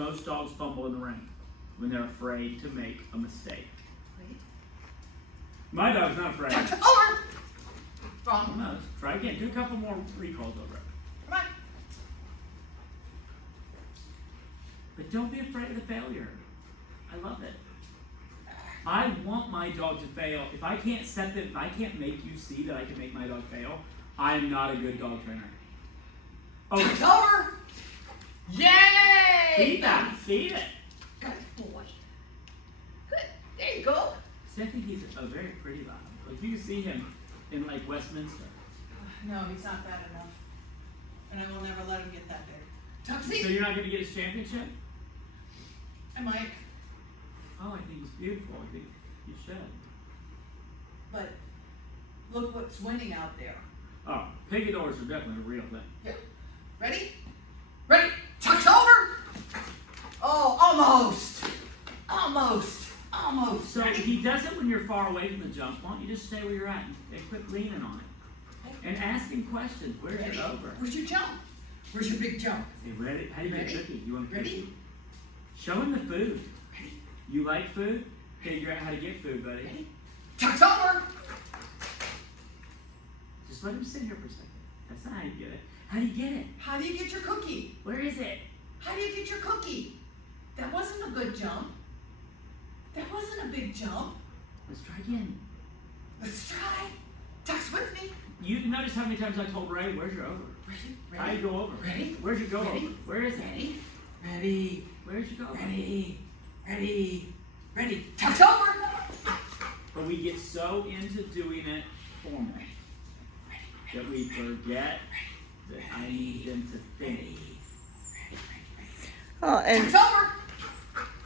most dogs fumble in the ring? When they're afraid to make a mistake. Wait. My dog's not afraid. Touch over! Wrong. No, try again. Do a couple more recalls over it. Come on. But don't be afraid of the failure. I love it. I want my dog to fail. If I can't set them, if I can't make you see that I can make my dog fail, I am not a good dog trainer. Oh, it's over! Yay! Feed that. Feed it. Good boy. Good. There you go. See, I think he's a very pretty lab. Like you can see him in like Westminster. No, he's not bad enough. And I will never let him get that big. Tuxie. So you're not going to get his championship? I might, Oh, I think he's beautiful. I think you should. but look what's winning out there. Oh, picadors are definitely a real thing. Yeah. Ready? Ready? Tucked over? Oh, almost. Almost. Almost. So he does it when you're far away from the jump. Why don't you just stay where you're at and quit leaning on it? And ask him questions. Where's Ready? your over? Where's your jump? Where's your big jump? Hey, ready? How do you make a Ready? cookie? You want a cookie? Ready? Show him the food. Ready? You like food? Figure out how to get food, buddy. Ready? Tucked over. Just let him sit here for a second. That's not how you get it. How do you get it? How do you get your cookie? Where is it? How do you get your cookie? That wasn't a good jump. That wasn't a big jump. Let's try again. Let's try. Tuck's with me. You notice how many times I told Ray, where's your over? Ready? How do you go over? Ready? Where's your go Ready? over? Where is it? Ready? Ready? Where's your go over? Ready? Ready? Ready? Tucked over. But we get so into doing it formal that we forget that I need them to think. Oh, and Tucked over.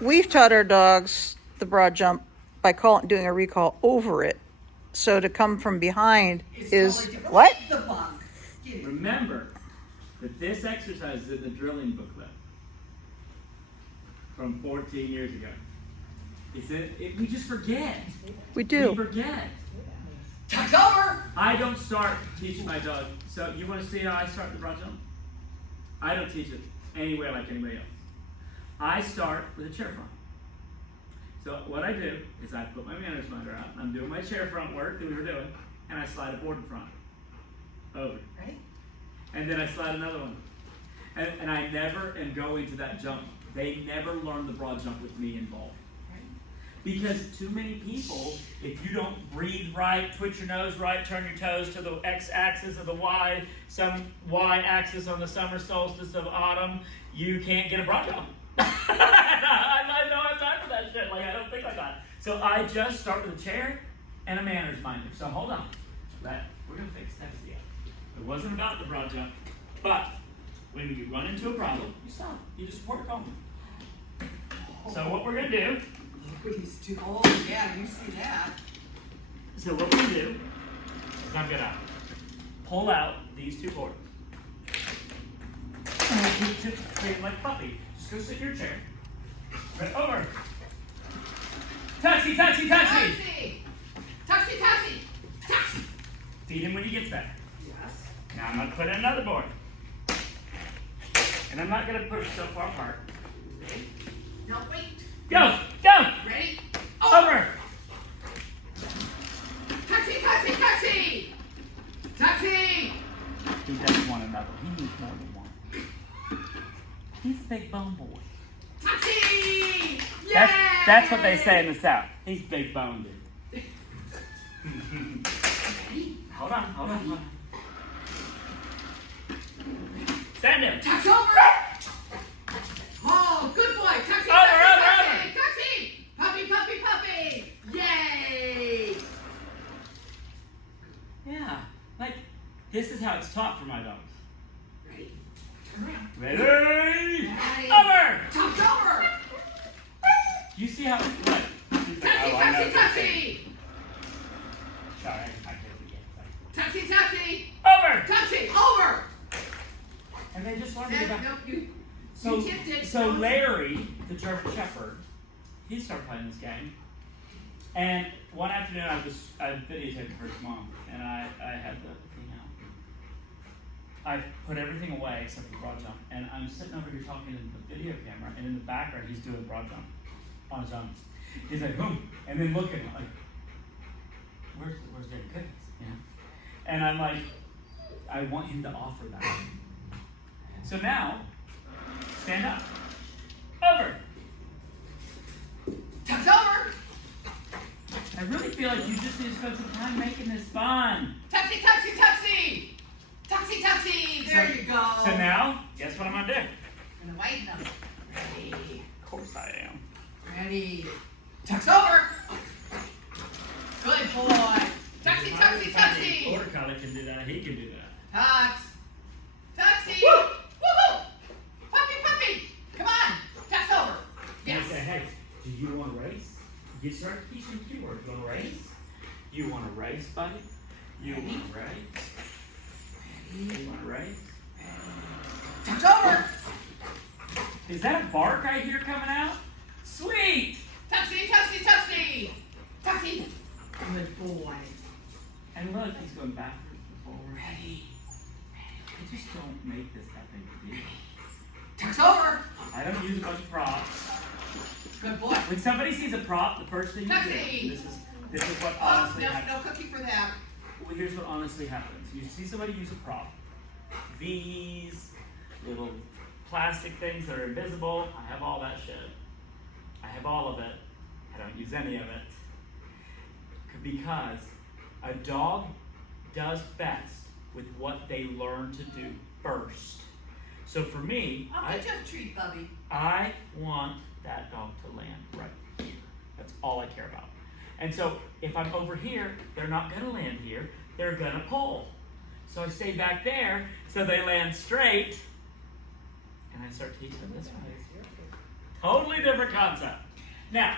we've taught our dogs the broad jump by doing a recall over it. So to come from behind It's is totally different. what? The bug. Get it. Remember that this exercise is in the drilling booklet from 14 years ago. We just forget. We We do. forget. Tucked over. I don't start teaching my dog. So you want to see how I start the broad jump? I don't teach it any way like anybody else. I start with a chair front. So what I do is I put my manners minder out. I'm doing my chair front work that we were doing, and I slide a board in front. Over. Ready? And then I slide another one. And I never am going to that jump. They never learn the broad jump with me involved. Because too many people, if you don't breathe right, twitch your nose right, turn your toes to the x-axis of the y, some y-axis on the summer solstice of autumn, you can't get a broad jump. I don't have time for that shit. Like, I don't think like that. So I just start with a chair and a manners minder. So hold on. We're going to fix that. Yeah. It wasn't about the broad jump. But when you run into a problem, you stop. You just work on it. So what we're going to do, Look what he's doing. Oh, yeah, you see that. so what we're going to do is I'm going to pull out these two boards. And we'll keep it treating like puppy. Just go sit in your chair. Right over. Taxi, taxi, taxi! Taxi! Taxi, taxi! Taxi! Feed him when he gets there. Yes. Now I'm going to put in another board. And I'm not going to push so far apart. Ready? No, wait. Go! Go! Ready? Over! Taxi, taxi, taxi! Taxi! He doesn't want another. He needs more than one. He's a big bone boy. Taxi! That's what they say in the South. He's big boned. Ready? Hold on. Stand there. Taxi over! Oh, good boy! Taxi, Over, taxi, over, taxi! Taxi! Puppy, puppy, puppy! Yay! Yeah. Like, this is how it's taught for my dogs. Ready? Turn around. Ready? Ready. Over! Tucked over! You see how it's like. Taxi, taxi, taxi! Sorry, I can't forget. Taxi, taxi! Over! Taxi, over! And they just learned to get back. Nope, you So, tipped it. so Larry, the German Shepherd, he started playing this game. And one afternoon I videotaped for his mom, and I had the thing out. I put everything away except for the broad jump, and I'm sitting over here talking to the video camera, and in the background he's doing the broad jump on his own. He's like, boom, and then looking like, where's David Goodness? You know? And I'm like, I want him to offer that. So now, stand up. Over. Tuck's over. I really feel like you just need to spend some time making this fun. Tuxie, tuxie, tuxie. Tuxie, tuxie. There you go. So now, guess what I'm gonna do? I'm gonna widen them. Ready. Of course I am. Ready. Tuck's over. Good boy. Tuxie, tuxie, tuxie. Border collie can do that. He can do that. Tux. Tuxie. Woo-hoo. Puppy, puppy. Come on. Tuck's over. And I Yes. say, hey, do you want to race? You start teaching keywords. You want to race? You want to race, buddy? You want to race? You want to race? Tuck's over. Is that a bark I hear coming out? Sweet! Tuxie, tuxie, tuxie. Tuxie. Good boy. And look, he's going backwards and forward. Ready. I just don't make this that big a deal. Tuck's over. I don't use a bunch of props. Good boy. When somebody sees a prop, the first thing you Tuxie. do, this is what Oh, honestly no, happens. no cookie for that. Well, here's what honestly happens. You see somebody use a prop. These little plastic things that are invisible, I have all that shit. I have all of it. I don't use any of it. Because a dog does best with what they learn to do first. So for me, I'll get you a treat, Bubby. I want that dog to land right here. That's all I care about. And so if I'm over here, they're not gonna land here, they're gonna pull. So I stay back there so they land straight, and I start teaching them this way. Totally different concept. Now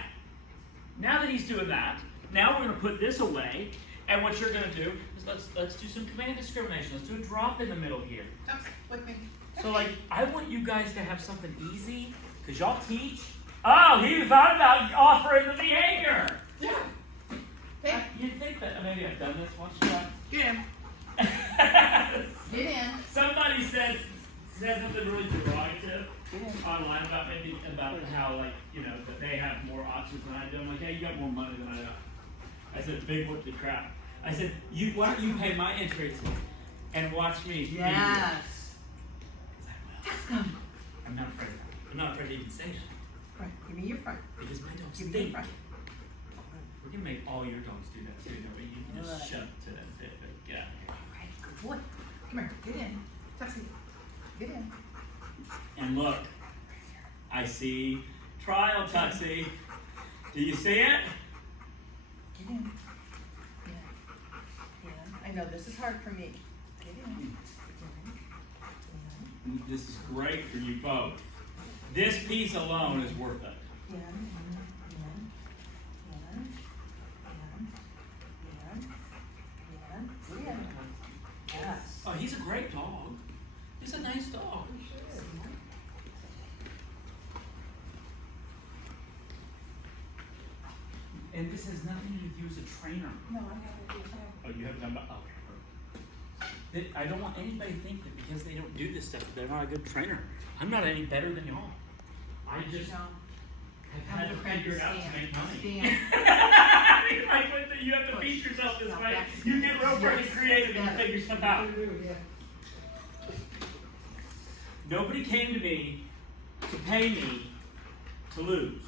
that he's doing that, now we're gonna put this away, and what you're gonna do is let's do some command discrimination. Let's do a drop in the middle here. Tuck's with me. So like, I want you guys to have something easy, because y'all teach. Oh, he thought about offering the behavior. Yeah. Hey, You'd think that maybe I've done this once, right? get in. Get in. Somebody said something really derogative online about how, like, you know, that they have more options than I do. I'm like, yeah, you got more money than I do. I said, big whoop the crap. I said, why don't you pay my interest and watch me? He's like, Yes. well, Come. I'm not afraid. I'm not afraid to even say that. Right. Give me your front. Because my dogs Give me your stink. front. We can make all your dogs do that too. No, but you can just Right. shove to that bit. But get out of here. All right. Good boy. Come here. Get in. Tuxie. Get in. And look, I see trial Tuxie. Do you see it? Get in. Yeah. I know this is hard for me. Get in. This is great for you both. This piece alone is worth it. Yes. Oh, he's a great dog. He's a nice dog. And this has nothing to do as a trainer. No, I haven't do that. Oh, you haven't done that? Oh. I don't want anybody to think that because they don't do this stuff, they're not a good trainer. I'm not any better than y'all. I just have had to figure it out to make money. Like, you have to teach yourself this way. You get real pretty creative and figure stuff out. Nobody came to me to pay me to lose.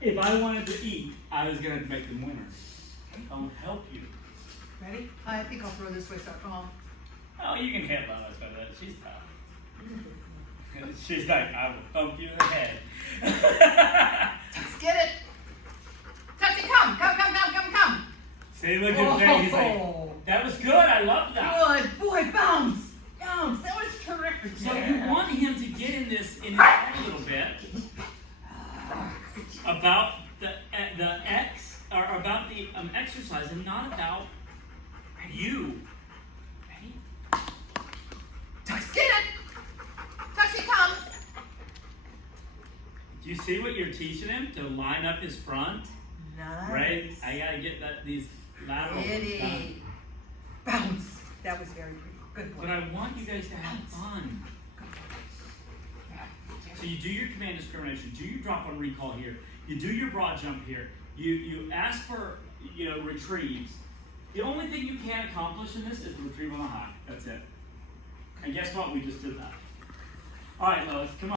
If I wanted to eat, I was going to make them winners. I'll help you. Ready? I think I'll throw this way so come on. Oh, you can handle us by that. She's tough. She's like, I will thump you in the head. Let's get it. Tuxie, come. Come. See, look at him. He's like, that was good. I love that. Good boy, bounce. That was terrific. So you want him to get in his head a little bit about the exercise and not about you. Ready? Tux, get it. Tuxie, come. Do you see what you're teaching him? To line up his front? Nice. Right? I gotta get these lateral ones done. Kitty. Bounce. That was very pretty. Good boy. But I want you guys to have fun. So you do your command discrimination, do your drop on recall here, you do your broad jump here, you ask for, retrieves. The only thing you can't accomplish in this is the retrieve on the high. That's it. And guess what? We just did that. All right, Lois, come on.